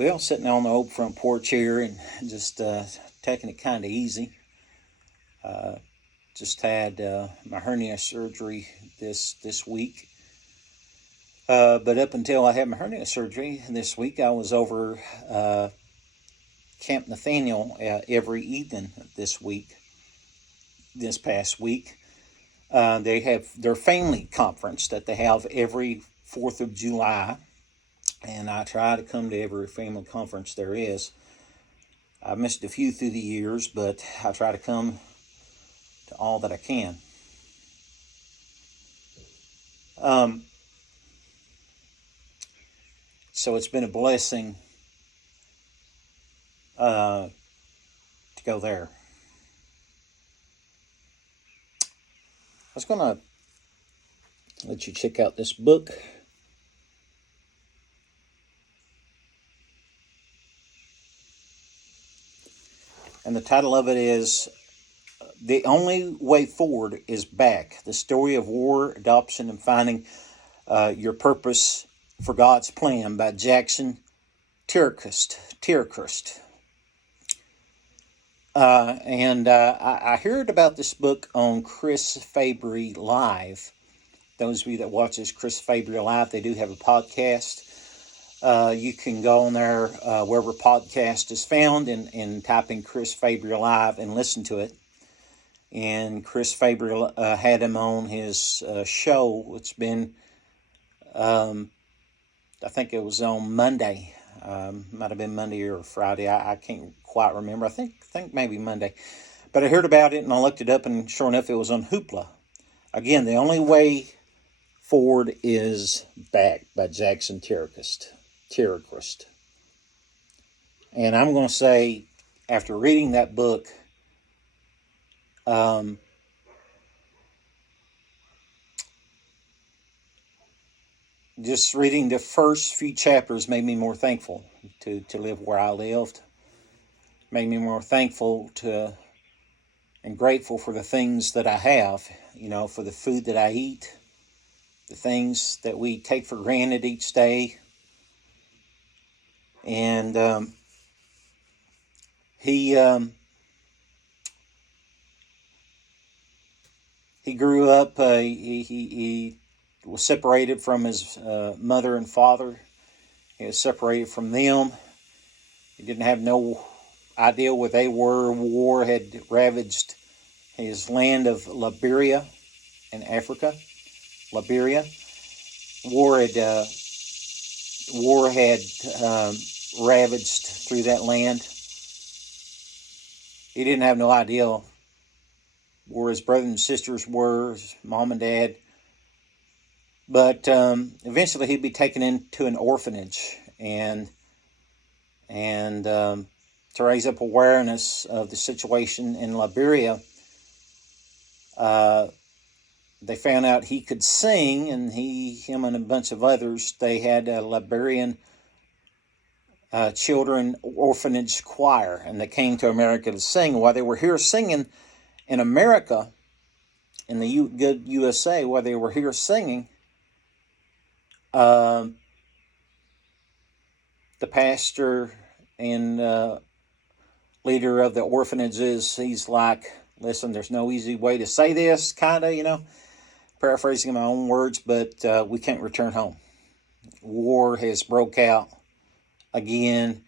Well, sitting on the old front porch here and just taking it kind of easy. Just had my hernia surgery this week. But up until I had my hernia surgery this week, I was over Camp Nathaniel every evening this past week. They have their family conference that they have every 4th of July. And I try to come to every family conference there is. I've missed a few through the years, but I try to come to all that I can. So it's been a blessing to go there. I was going to let you check out this book. And the title of it is The Only Way Forward is Back. The Story of War, Adoption, and Finding Your Purpose for God's Plan by Jackson Terkeust. I heard about this book on Chris Fabry Live. Those of you that watch this Chris Fabry Live, they do have a podcast. You can go on there wherever podcast is found and type in Chris Fabry Live and listen to it. And Chris Fabry had him on his show. It's been, I think it was on Monday. Might have been Monday or Friday. I can't quite remember. I think maybe Monday. But I heard about it and I looked it up, and sure enough, it was on Hoopla. Again, The Only Way Forward is Back by Jackson Terkeust. And I'm going to say, after reading that book, just reading the first few chapters made me more thankful to live where I lived. Made me more thankful to and grateful for the things that I have, for the food that I eat, the things that we take for granted each day. And he grew up. He was separated from his mother and father. He was separated from them. He didn't have no idea where they were. War had ravaged his land of Liberia in Africa. Liberia. War had ravaged through that land. He didn't have no idea where his brothers and sisters were, his mom and dad. But eventually he'd be taken into an orphanage and to raise up awareness of the situation in Liberia. They found out he could sing, and him and a bunch of others, they had a Liberian children orphanage choir, and they came to America to sing. While they were here singing in America, in the good USA, while they were here singing, the pastor and leader of the orphanages, he's like, listen, there's no easy way to say this, kind of, paraphrasing my own words, but we can't return home. War has broke out again,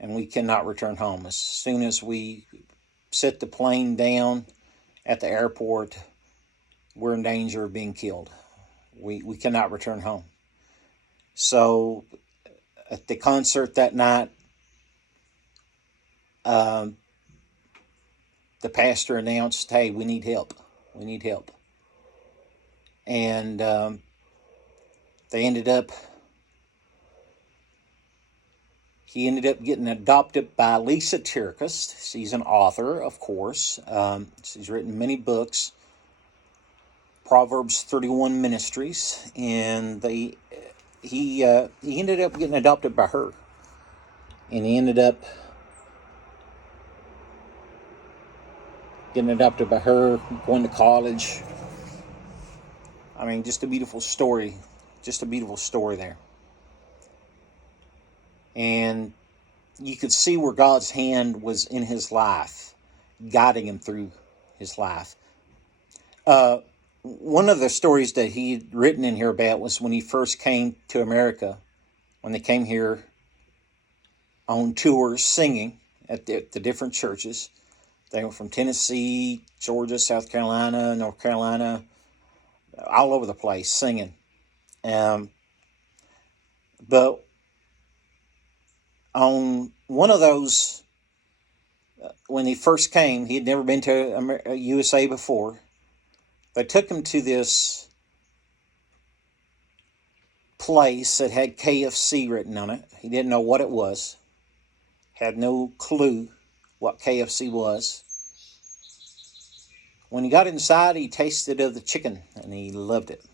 and we cannot return home. As soon as we set the plane down at the airport, we're in danger of being killed. We cannot return home. So at the concert that night, the pastor announced, hey, we need help. We need help. And he ended up getting adopted by Lisa Terkeust. She's an author, of course. She's written many books. Proverbs 31 Ministries. And he ended up getting adopted by her. And he ended up getting adopted by her, going to college. I mean, just a beautiful story. Just a beautiful story there. And you could see where God's hand was in his life, guiding him through his life. One of the stories that he'd written in here about was when he first came to America, when they came here on tours singing at the different churches. They were from Tennessee, Georgia, South Carolina, North Carolina, all over the place singing. But on one of those, when he first came, he had never been to USA before. They took him to this place that had KFC written on it. He didn't know what it was, had no clue what KFC was. When he got inside, he tasted of the chicken, and he loved it.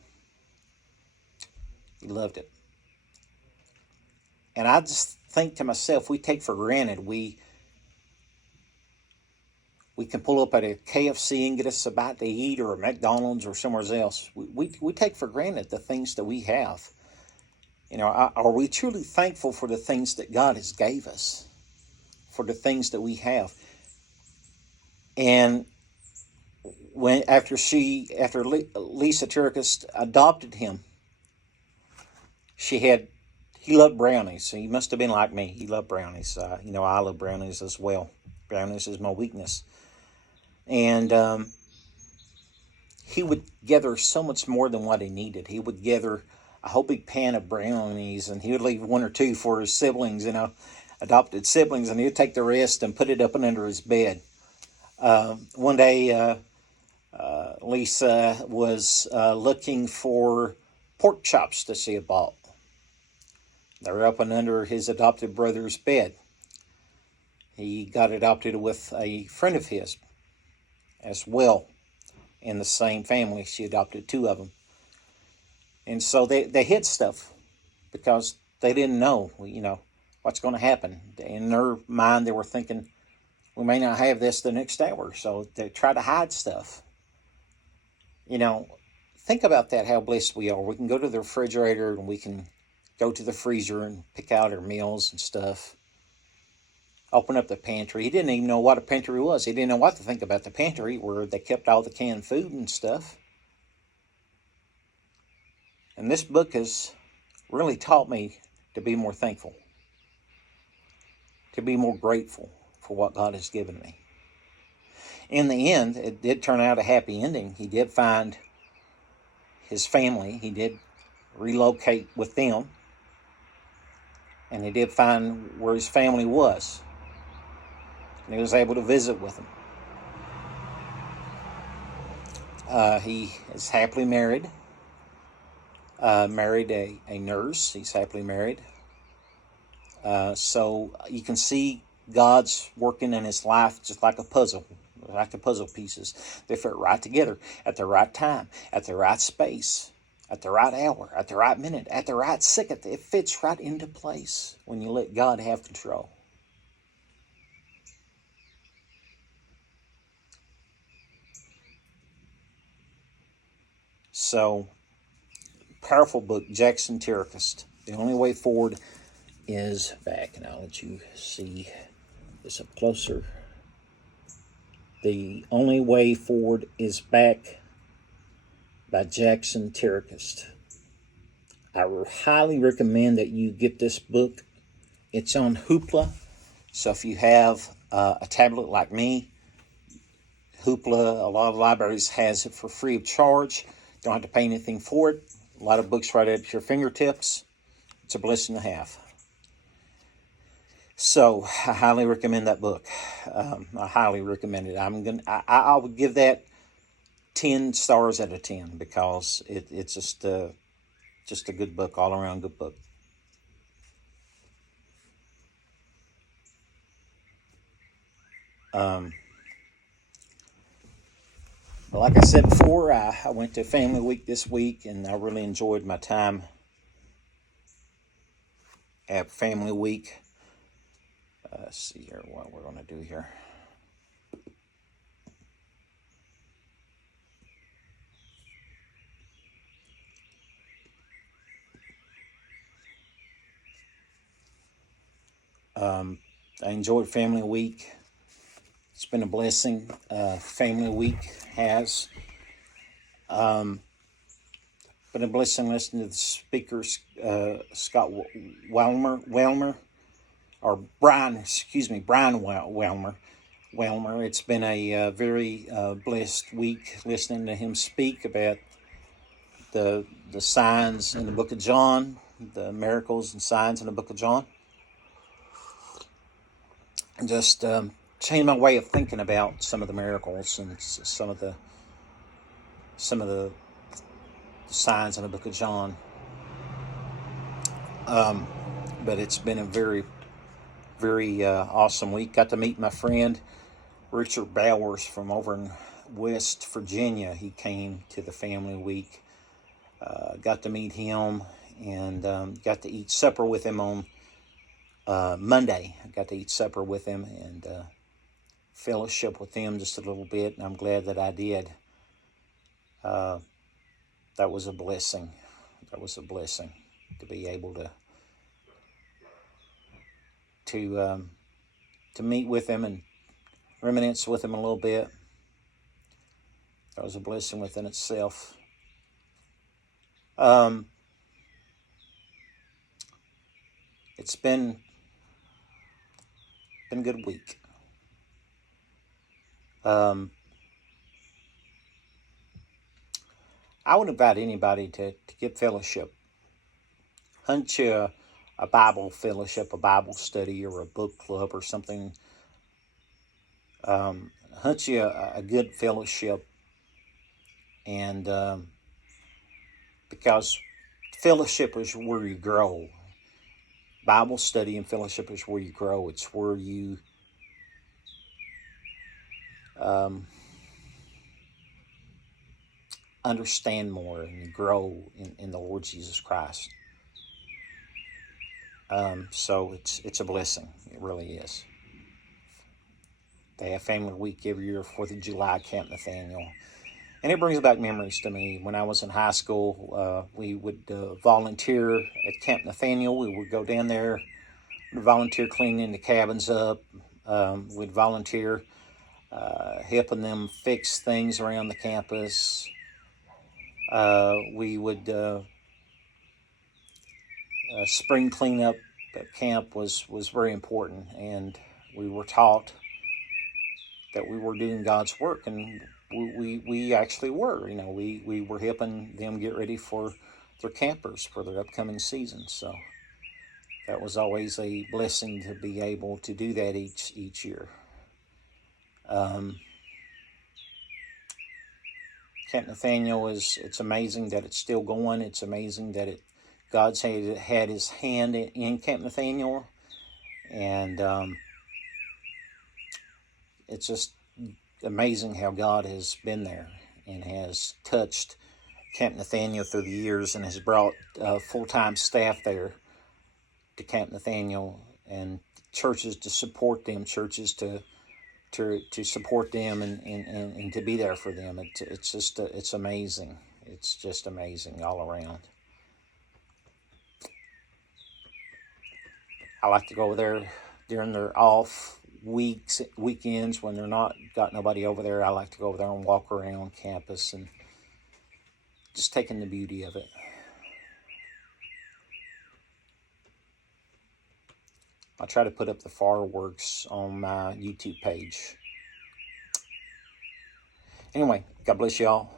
He loved it. And I just think to myself, we take for granted we can pull up at a KFC and get us a bite to eat, or a McDonald's or somewhere else. We take for granted the things that we have. You know, are we truly thankful for the things that God has gave us, for the things that we have? And after Lisa Terkeust adopted him, he loved brownies. So he must have been like me. He loved brownies. I love brownies as well. Brownies is my weakness. And he would gather so much more than what he needed. He would gather a whole big pan of brownies, and he would leave one or two for his siblings, adopted siblings, and he would take the rest and put it up and under his bed. One day, Lisa was looking for pork chops that she had bought. They were up and under his adopted brother's bed. He got adopted with a friend of his as well in the same family. She adopted two of them. And so they hid stuff because they didn't know, what's going to happen. In their mind, they were thinking, we may not have this the next hour. So they try to hide stuff. Think about that, how blessed we are. We can go to the refrigerator and we can go to the freezer and pick out our meals and stuff. Open up the pantry. He didn't even know what a pantry was. He didn't know what to think about the pantry, where they kept all the canned food and stuff. And this book has really taught me to be more thankful, to be more grateful for what God has given me. In the end, it did turn out a happy ending. He did find his family. He did relocate with them. And he did find where his family was. And he was able to visit with them. He is happily married. Married a nurse. He's happily married. So you can see God's working in his life just like a puzzle. Like the puzzle pieces. They fit right together at the right time, at the right space, at the right hour, at the right minute, at the right second. It fits right into place when you let God have control. So, powerful book, Jackson Terkeust. The only way forward is back. And I'll let you see this up closer. The Only Way Forward is Back by Jackson Terkeust. I highly recommend that you get this book. It's on Hoopla. So if you have a tablet like me, Hoopla, a lot of libraries has it for free of charge. Don't have to pay anything for it. A lot of books right at your fingertips. It's a blessing to have. So I highly recommend that book. I highly recommend it. I would give that 10 stars out of 10 because it's just a good book, all around good book. Like I said before, I went to Family Week this week, and I really enjoyed my time at Family Week. Let's see here what we're going to do here. I enjoyed Family Week. It's been a blessing. Family Week has been a blessing listening to the speakers, Scott Welmer, or Brian, Brian Welmer. It's been a very blessed week listening to him speak about the signs in the book of John, the miracles and signs in the book of John. And just changed my way of thinking about some of the miracles and some of the signs in the book of John. But it's been a very, very awesome week. Got to meet my friend Richard Bowers from over in West Virginia. He came to the Family Week. Got to meet him and got to eat supper with him on Monday. I got to eat supper with him and fellowship with him just a little bit, and I'm glad that I did. That was a blessing. That was a blessing to be able to meet with him and reminisce with him a little bit. That was a blessing within itself. It's been a good week. I would invite anybody to get fellowship. Hunt you a Bible fellowship, a Bible study, or a book club or something. Hunt you a good fellowship, and because fellowship is where you grow. Bible study and fellowship is where you grow. It's where you understand more and you grow in the Lord Jesus Christ. So it's a blessing. It really is. They have Family Week every year, 4th of July, Camp Nathaniel. And it brings back memories to me. When I was in high school, we would volunteer at Camp Nathaniel. We would go down there, we'd volunteer cleaning the cabins up. We'd volunteer helping them fix things around the campus. We would spring cleanup at camp was very important, and we were taught that we were doing God's work, and we actually were. You know, we were helping them get ready for their campers for their upcoming season. So that was always a blessing to be able to do that each year. Camp Nathaniel it's amazing that it's still going. It's amazing that God's had his hand in Camp Nathaniel, and it's just amazing how God has been there and has touched Camp Nathaniel through the years and has brought full-time staff there to Camp Nathaniel and churches to support them, churches to support them and to be there for them. It's just it's amazing. It's just amazing all around. I like to go over there during their off weekends when they're not got nobody over there. I like to go over there and walk around campus and just taking the beauty of it. I try to put up the fireworks on my YouTube page. Anyway, God bless y'all.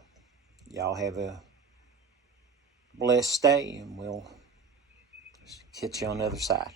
Y'all have a blessed day, and we'll catch you on the other side.